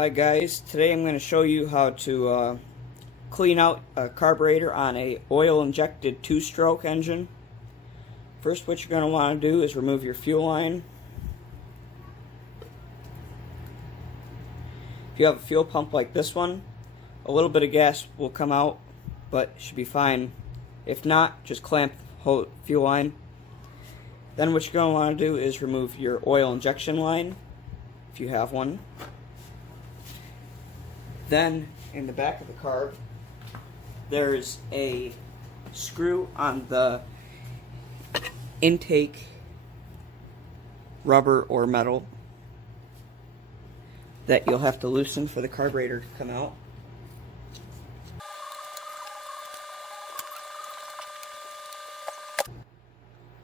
Hi guys, today I'm going to show you how to clean out a carburetor on a oil injected 2-stroke engine. First, what you're going to want to do is remove your fuel line. If you have a fuel pump like this one, a little bit of gas will come out, but it should be fine. If not, just clamp the whole fuel line. Then what you're going to want to do is remove your oil injection line, if you have one. Then, in the back of the carb, there's a screw on the intake rubber or metal that you'll have to loosen for the carburetor to come out.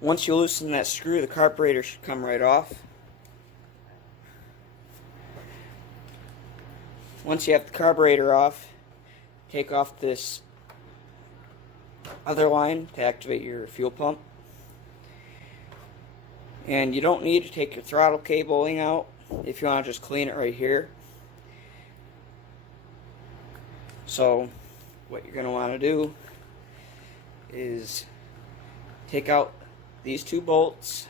Once you loosen that screw, the carburetor should come right off. Once you have the carburetor off, take off this other line to activate your fuel pump. And you don't need to take your throttle cabling out if you want to just clean it right here. So what you're going to want to do is take out these 2 bolts.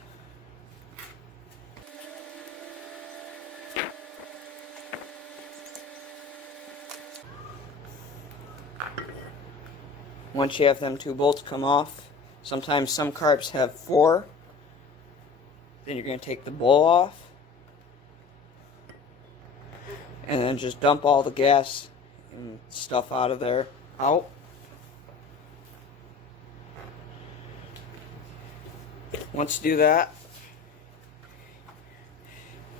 Once you have them 2 bolts come off, sometimes some carbs have 4, then you're going to take the bowl off, and then just dump all the gas and stuff out of there, out. Once you do that,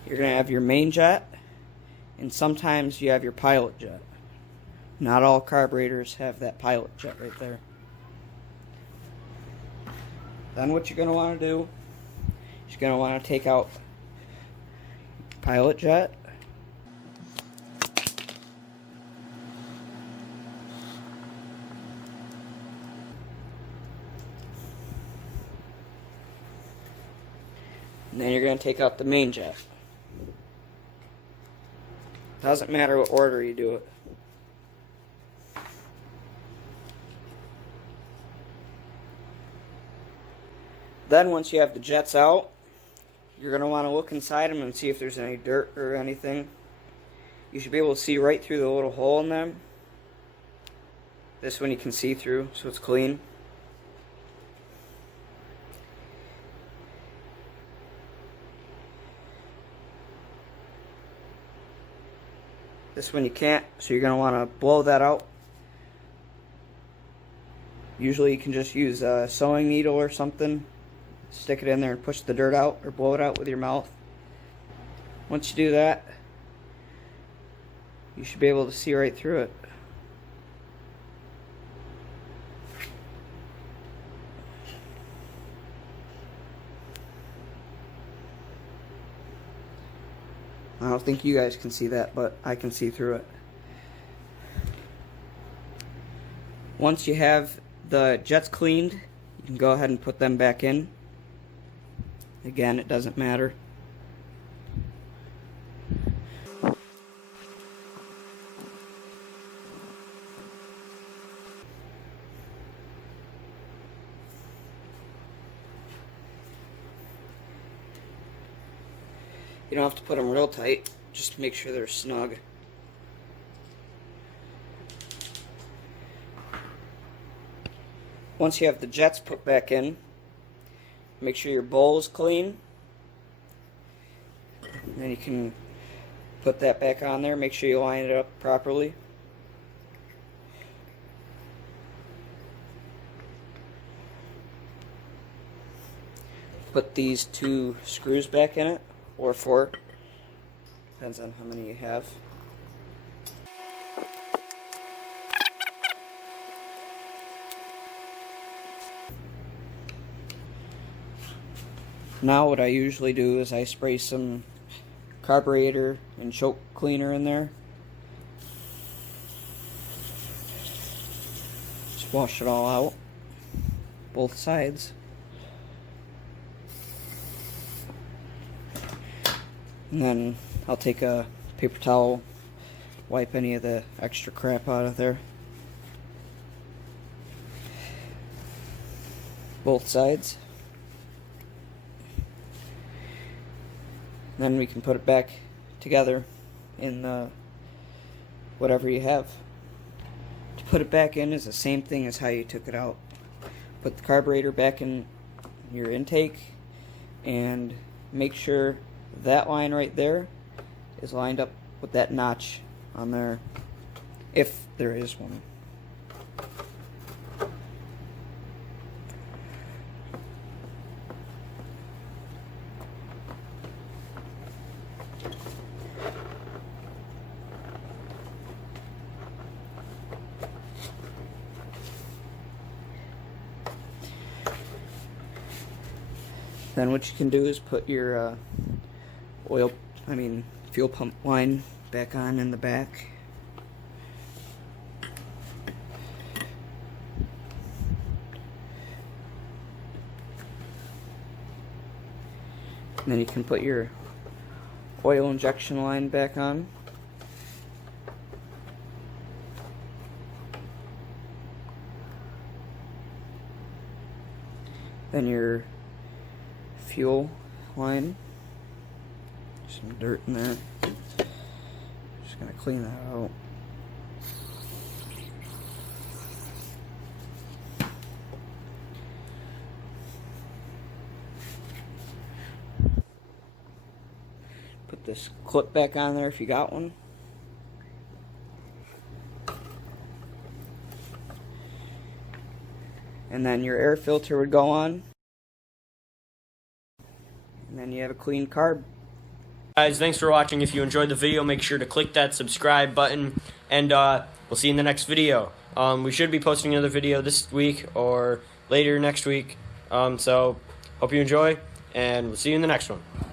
you're going to have your main jet, and sometimes you have your pilot jet. Not all carburetors have that pilot jet right there. Then what you're going to want to do is you're going to want to take out pilot jet. And then you're going to take out the main jet. Doesn't matter what order you do it. Then once you have the jets out, you're going to want to look inside them and see if there's any dirt or anything. You should be able to see right through the little hole in them. This one you can see through, so it's clean. This one you can't, so you're going to want to blow that out. Usually you can just use a sewing needle or something. Stick it in there and push the dirt out, or blow it out with your mouth. Once you do that, you should be able to see right through it. I don't think you guys can see that, but I can see through it. Once you have the jets cleaned, you can go ahead and put them back in. Again, it doesn't matter. You don't have to put them real tight, just make sure they're snug. Once you have the jets put back in, make sure your bowl is clean. And then you can put that back on there. Make sure you line it up properly. Put these 2 screws back in it, or 4. Depends on how many you have. Now what I usually do is I spray some carburetor and choke cleaner in there. Just wash it all out, both sides. And then I'll take a paper towel, wipe any of the extra crap out of there. Both sides. Then we can put it back together in the whatever you have. To put it back in is the same thing as how you took it out. Put the carburetor back in your intake and make sure that line right there is lined up with that notch on there, if there is one. Then what you can do is put your fuel pump line back on in the back. And then you can put your oil injection line back on. Then your fuel line. Some dirt in there. Just gonna clean that out. Put this clip back on there if you got one. And then your air filter would go on. And then you have a clean carb. Guys, thanks for watching. If you enjoyed the video, make sure to click that subscribe button, and we'll see you in the next video. We should be posting another video this week or later next week, so hope you enjoy, and we'll see you in the next one.